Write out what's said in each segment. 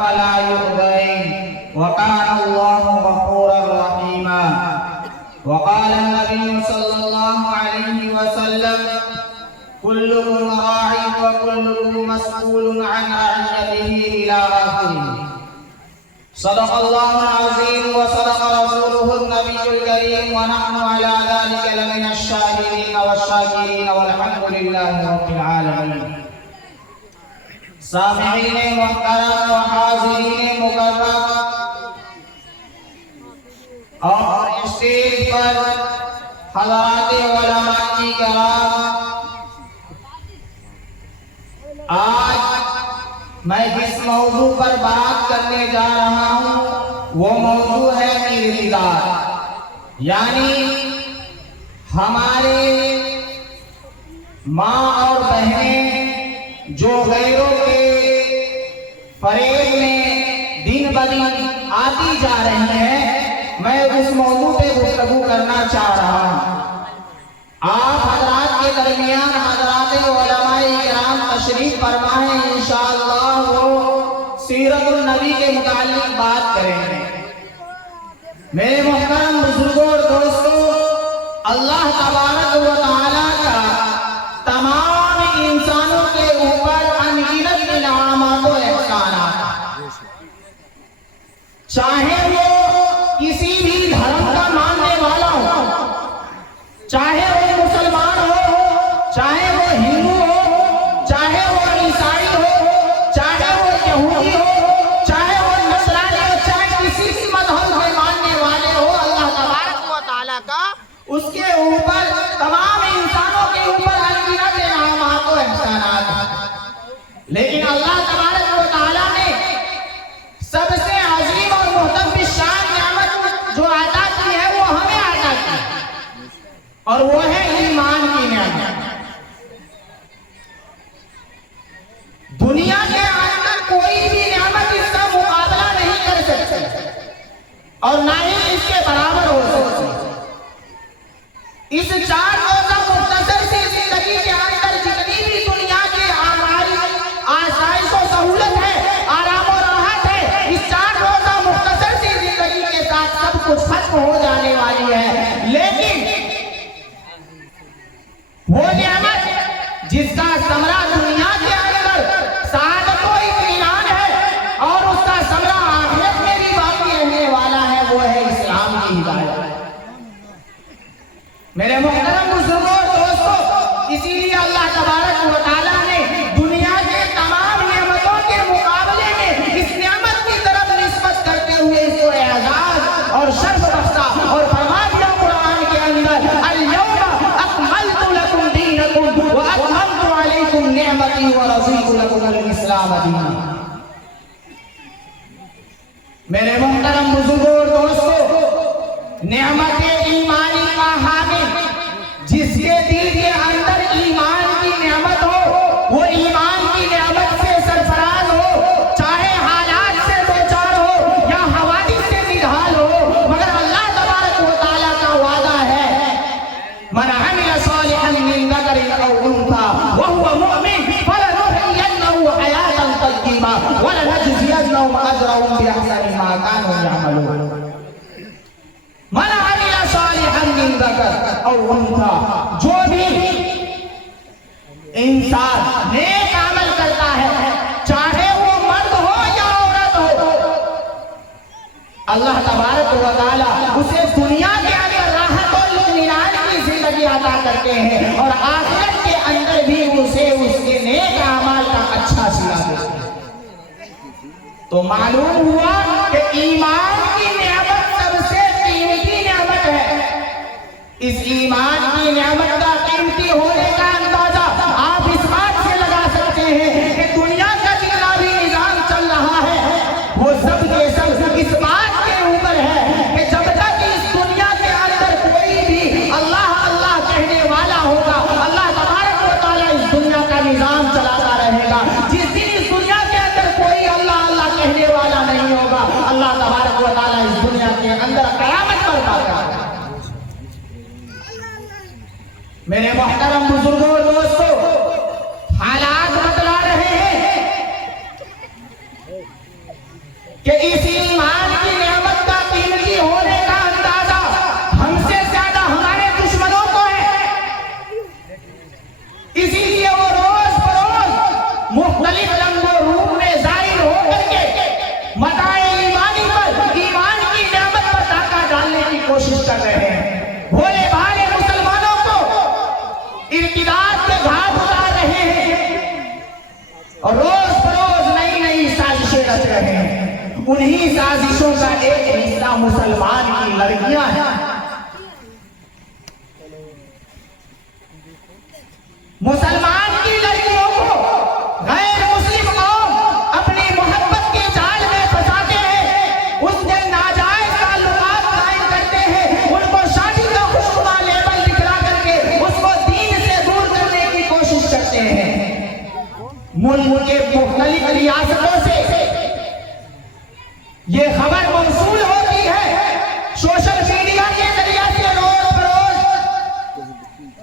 वला युज़ैन वकान अल्लाहु गफूरर रहीमा। वक़ाल नबी सल्लल्लाहु अलैहि वसल्लम कुल्लुकुम राइन व कुल्लुकुम मस्ऊलुन अन रइयतिही इला आखिरिह। सदक़ल्लाहुल अज़ीम व सदक़ रसूलुहुन नबियुल करीम व नहनु अला ज़ालिका लमिनश शाहिदीन वश-शाकिरीन वल्हम्दुलिल्लाहि रब्बिल आलमीन। सामिईन मुहतरम व हाज़िरीन मुकर्रम और स्टेज पर हज़रात उलमा किराम, आज मैं जिस मौजू पर बात करने जा रहा हूँ वो मौजू है इर्तिदाद, यानी हमारे माँ और बहनें जो गैरों के फरेब में दिन ब दिन आती जा रही हैं, मैं उस मौजू पे गुफ्तगू करना चाह रहा हूँ। आप हज़रात के दरमियान हज़रात उलमाए किराम तशरीफ फरमाए, इंशाअल्लाह वो सीरतुन नबी के मुतालिक बात करेंगे। मेरे मोहतरम बुजुर्गों और दोस्तों, अल्लाह तबारक व तआला का तमाम इंसानों के ऊपर अनगिनत इनामात व एहसानात, चाहे वो किसी भी धर्म का मानने वाला हो, चाहे वो मुसलमान हो, चाहे वो हिंदू हो, चाहे वो ईसाई हो, चाहे वो यहूदी हो, चाहे वो नसरानी हो, चाहे किसी भी मजहब के मानने वाले हो, अल्लाह तबारक व तआला का उसके ऊपर तमाम इंसानों के ऊपर अनगिनत इनामात व एहसानात। लेकिन अल्लाह तबारक व तआला ने सबसे अजीम और मुहतरम शान नियामत जो अता की है वो हमें अता की, और वो है ईमान की नियामत। दुनिया के अंदर कोई भी नियामत इसका मुकाबला नहीं कर सकती और ना ही इसके बराबर हो सकती। इस 4 रोज़ा मुख्तसर सी जिंदगी के अंदर जितनी भी दुनिया की हमारी आसाइश और सहूलत है, आराम और राहत है, इस 4 रोज़ा मुख्तसर सी जिंदगी के साथ सब कुछ खत्म हो जाने वाली है। लेकिन वो नियामत जिसका समरा दुनिया के अंदर सादत व इत्मीनान है और उसका समरा आखिरत में भी बाकी रहने वाला है, वो है इस्लाम की हिदायत। मेरे मोहतरम बुजुर्गों और दोस्तों, इसीलिए अल्लाह तबारक व तआला ने दुनिया के तमाम नियामतों के मुकाबले में इस नियामत की तरफ निस्बत करते हुए इसको एजाज और शर्फ बख्शा और फरमा दिया कुरान के अंदर, अल-यौमा अकमलतु लकुम दीनकुम व अतममतु अलैकुम निअमती व रज़ीतु लकुमुल इस्लाम दीना। मेरे मोहतरम बुजुर्गों और दोस्तों, नियामत ईमानी का हामिल, जिसके दिल के अंदर ईमान की नियामत हो, वो ईमान की नियामत से सरफराज हो, चाहे हालात से दो चार हो या हवादिस से निढाल हो, मगर अल्लाह तबारक व तआला का वादा है, मन अमिल सालिहन मिन ज़करिन औ उन्सा व हुवा मुमिन फलनुहयिन्नहु हयातन तय्यिबा व लनजज़ियन्नहुम अजरहुम बिअहसनि मा कानू यअमलून। मन अमिल सालिहन मिन ज़कर औ उन्सा, जो भी इंसान नेक अमल करता है, चाहे वो मर्द हो या औरत हो, अल्लाह तबारक व तआला उसे दुनिया के अंदर राहत और इत्मीनान की जिंदगी अता करते हैं और आखिरत के अंदर भी उसे उसके नेक अमाल का अच्छा सिला देते हैं। तो मालूम हुआ कि ईमान की नियामत सबसे कीमती नियामत है। इस ईमान की नियामत का कीमती होने का अंदाजा आप इस बात से लगा सकते हैं कि दुनिया का जितना भी निजाम चल रहा है वो सब के सब इस बात के ऊपर है कि जब तक इस दुनिया के अंदर कोई भी अल्लाह अल्लाह कहने वाला होगा, अल्लाह तबारक व तआला इस दुनिया का निजाम चलाता रहेगा। जिस दिन इस दुनिया के अंदर कोई अल्लाह अल्लाह कहने वाला नहीं होगा, अल्लाह तबारक व तआला इस दुनिया के अंदर कयामत बर्पा करेगा। मेरे मोहतरम बुजुर्गों और दोस्तों, हालात बदला रहे हैं। कि इस ईमान की नेमत का कीमती होने का अंदाजा हमसे ज्यादा हमारे दुश्मनों को है। इसीलिए वो रोज बरोज मुख्तलिफ रंगों रूप में जाहिर होकर के मताए ईमानी पर, ईमान की नेमत पर डाका डालने की कोशिश कर रहे हैं। भोले भाले मुसलमानों को इर्तिदाद के घाट उतार रहे हैं और रोज बरोज नई नई साजिशें रच रहे हैं। उन्हीं साजिशों का एक हिस्सा मुसलमान की लड़कियां हैं। मुसलमान की लड़कियों को गैर मुस्लिम कौम अपनी मोहब्बत के जाल में फंसाते हैं, उससे नाजायज ताल्लुकात कायम करते हैं, उनको शादी का खुशनुमा लेबल दिखला करके उसको दीन से दूर करने की कोशिश करते हैं। मुल्क के मुख्तलिफ रियासतों से ये खबर मौसूल होती है, सोशल मीडिया के जरिए से रोज बरोज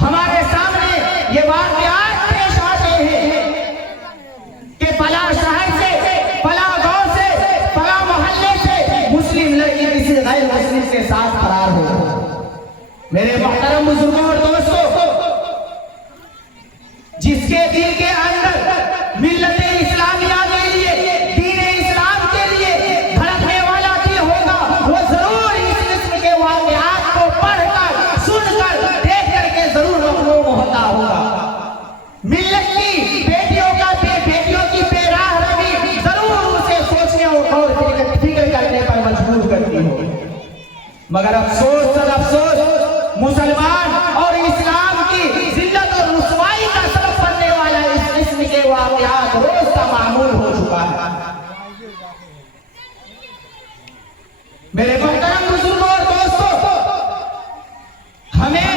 हमारे सामने ये वाकयात पेश आते हैं कि फला शहर से, फला गांव से, फला मोहल्ले से मुस्लिम लड़की किसी गैर मुस्लिम के साथ फरार हो। मेरे मोहतरम बुजुर्गों और दोस्तों, जिसके दिल के अंदर मिल्लते इस्लामिया के लिए, दीन इस्लाम के लिए धड़कने वाला दिल होगा, वो जरूर इस किस्म के वाकयात को पढ़कर, सुनकर, देख करके जरूर मखमूम होता होगा। मिल्लत की बेटियों की बेराह रवि जरूर उसे सोचने और फिक्र करने पर मजबूर करती हो। मगर अफसोस सर अफसोस, मुसलमान और इस्लाम की जिल्लत और रुसवाई का सबब बनने वाला इस किस्म के वाकयात रोज का मामूल हो चुका है। मेरे मोहतरम बुजुर्गों और दोस्तों, हमें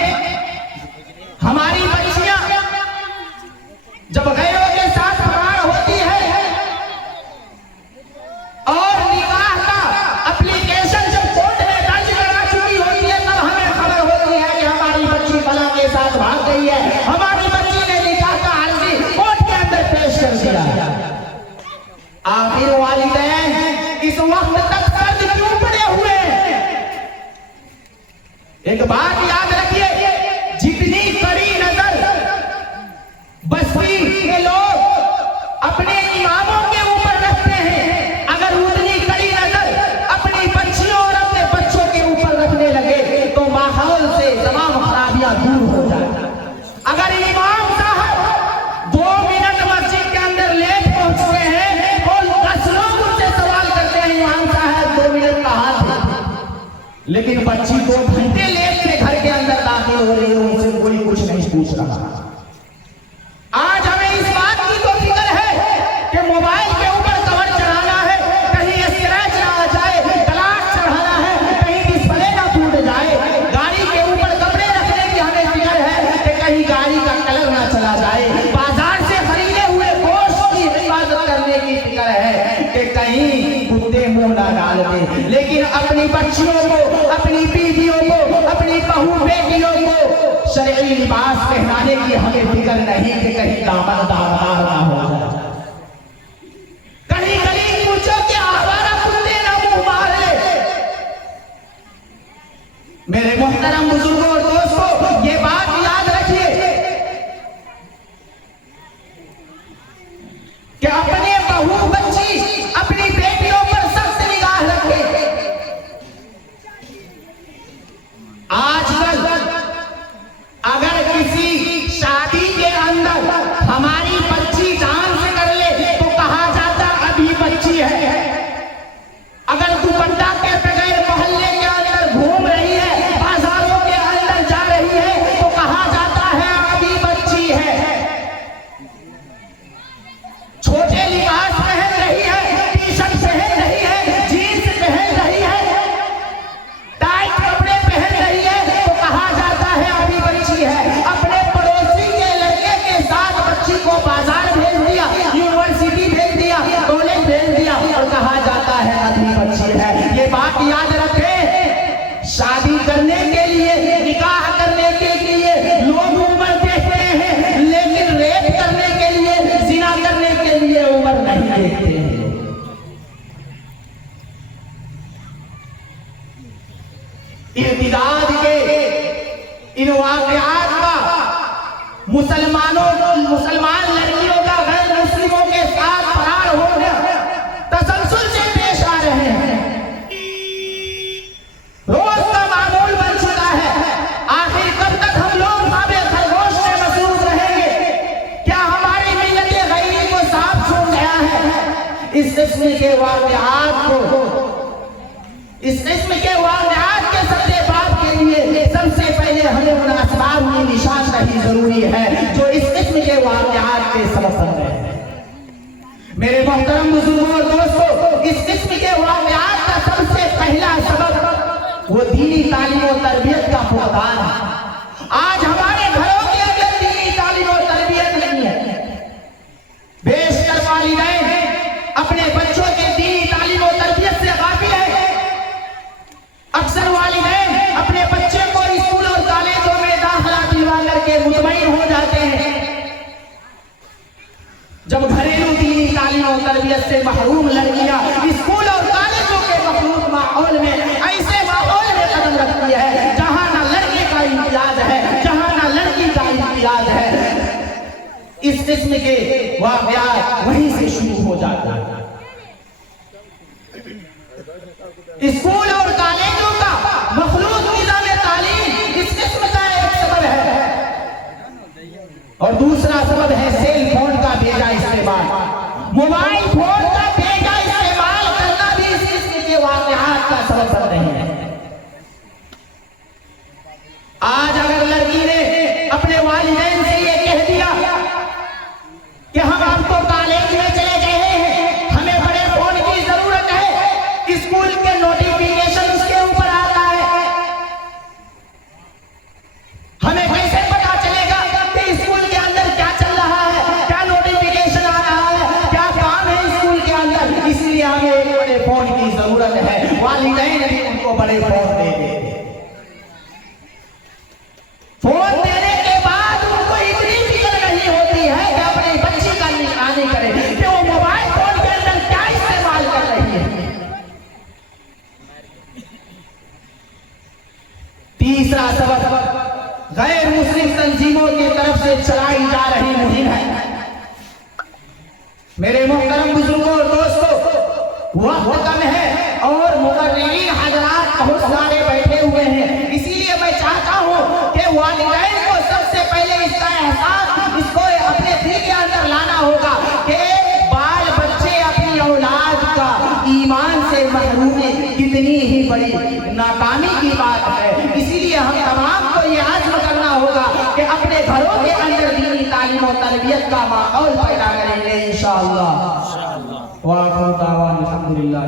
हमारी बच्चियां जब गैरों के साथ फरार होती है और निकाह का एप्लीकेशन जब कोर्ट में दर्ज करा चुकी होती है, तब हमें खबर होती है कि हमारी बच्ची फला के साथ भाग गई है, हमारी बच्ची ने निकाह का अर्जी कोर्ट के अंदर पेश कर दिया। आखिर वालिदैन इस वक्त तक कर्ज क्यों पड़े हुए हैं? एक बात याद रखिए, जितनी कड़ी नजर बस्ती के लोग अपने इमामों के ऊपर रखते हैं, अगर उतनी कड़ी नजर अपनी बच्चियों और अपने बच्चों के ऊपर रखने लगे तो माहौल से तमाम खराबियां दूर हो जाए। अगर इमाम साहब 2 मिनट मस्जिद के अंदर लेट पहुंचते हैं और 10 लोग उनसे सवाल करते हैं, इमाम साहब 2 मिनट कहां थे, लेकिन बच्ची 2 घंटे लेट से घर के अंदर दाखिल हो रही है, उनसे कोई कुछ नहीं पूछ रहा। आज हमें इस बात की तो फिक्र है कि मोबाइल के ऊपर कवर चढ़ाना है, कहीं स्क्रैच ना आ जाए, ग्लास चढ़ाना है, कहीं डिस्प्ले ना टूट जाए, गाड़ी के ऊपर कपड़े रखने की हमें फिक्र है कि कहीं गाड़ी का कलर ना चला जाए, बाजार से खरीदे हुए गोश्त की हिफाजत करने की फिक्र है कि कहीं कुत्ते मुंह ना डाल दे। लेकिन अपनी बच्चियों को, अपनी बीवियों को, अपनी बहू बेटियों को शरई लिबास पहनाने की हमें फिक्र नहीं कि कहीं दामन दागदार ना हो जाए, कहीं गली कूचों के आवारा कुत्ते ना मुंह मार ले। मेरे मोहतरम बुजुर्गों और दोस्तों, ये बात याद रखिए कि अपने बहू बच्ची, अपनी बेटियों पर सख्त निगाह रखें। आजकल अगर किसी शादी के अंदर हमारी बच्ची जान इर्तिदाद के इन वाक़यात का मुसलमान लड़कियों का गैर मुस्लिमों के साथ फरार होने तसलसल से पेश आ रहे हैं, रोज का मामूल बन चुका है। आखिर कब तक हम लोग खाबे खरगोश में मसरूफ रहेंगे? क्या हमारी मिल्लत गैरी को साफ छोड़ गया है? इस किस्म के वाक़यात के सत्तेबाब के लिए सबसे पहले हमें उन असबाब में निशान नहीं जरूरी है जो इस किस्म के वाक़यात के सबब बन रहे हैं। मेरे मोहतरम बुजुर्गों और दोस्तों, इस किस्म के वाक़यात का सबसे पहला सबब वो दीनी तालीम और तरबियत का फुक़दान है। आज हमारे घरों के अंदर दीनी तालीम और तरबियत नहीं है। बेशतर वालिदैन अपने बच्चों के दीनी तालीम और तरबियत से गाफिल है। अक्सर वालिदैन अपने बच्चे को स्कूल और कॉलेजों में दाखिला दिलवा करके मुतमईन हो जाते हैं। जब घरेलू दीनी तालीम और तरबियत से महरूम लड़कियां स्कूल और कॉलेजों के मखलूक माहौल में ऐसे माहौल में कदम रखती है जहां ना लड़के का इम्तियाज है, जहां ना लड़की का इम्तियाज है, इस किस्म के वाक़यात वहीं से शुरू हो जाता है। स्कूल और कॉलेजों का मखलूक निज़ाम तालीम इस किस्म का एक सबब है, और दूसरा सबब है सेल फोन का बेजा इस्तेमाल। मोबाइल फोन का बेजा इस्तेमाल करना भी इस किस्म के वाक़यात का सबब बन रही है। आज अगर लड़की ने अपने वालिदैन से ये कह दिया कि हम आपको कॉलेज में चले गए हैं, हमें बड़े फोन की जरूरत है, स्कूल के नोटिफिकेशन उसके ऊपर आता है, हमें कैसे पता चलेगा कि स्कूल के अंदर क्या चल रहा है, क्या नोटिफिकेशन आ रहा है, क्या काम है स्कूल के अंदर, इसलिए हमें एक बड़े फोन की जरूरत है। वालिदैन भी उनको बड़े फोन दे देते। फोन देने के बाद उनको इतनी फिक्र नहीं होती है कि अपनी बच्ची का निगरानी करे कि वो मोबाइल फोन के अंदर क्या इस्तेमाल कर रही है। तीसरा सबब गैर मुस्लिम तंजीमों की तरफ से चलाई जा रही मुहिम है। मेरे मोहतरम बुजुर्गों और दोस्तों, वक्त कम है और मुकर्रिरीन हज़रात बहुत सारे बैठे हुए हैं, इसीलिए मैं चाहता हूं कि वालिदैन को सबसे पहले इसका एहसास इसको अपने दिल के अंदर लाना होगा कि बाल बच्चे अपनी औलाद का ईमान से महरूमी कितनी ही बड़ी नाकामी की बात है। इसीलिए हम तमाम को ये आज़्म करना होगा कि अपने घरों के अंदर दीनी तालीम और तरबियत का माहौल पैदा करेंगे इंशाअल्लाह। वाह, अल्हम्दुलिल्लाह।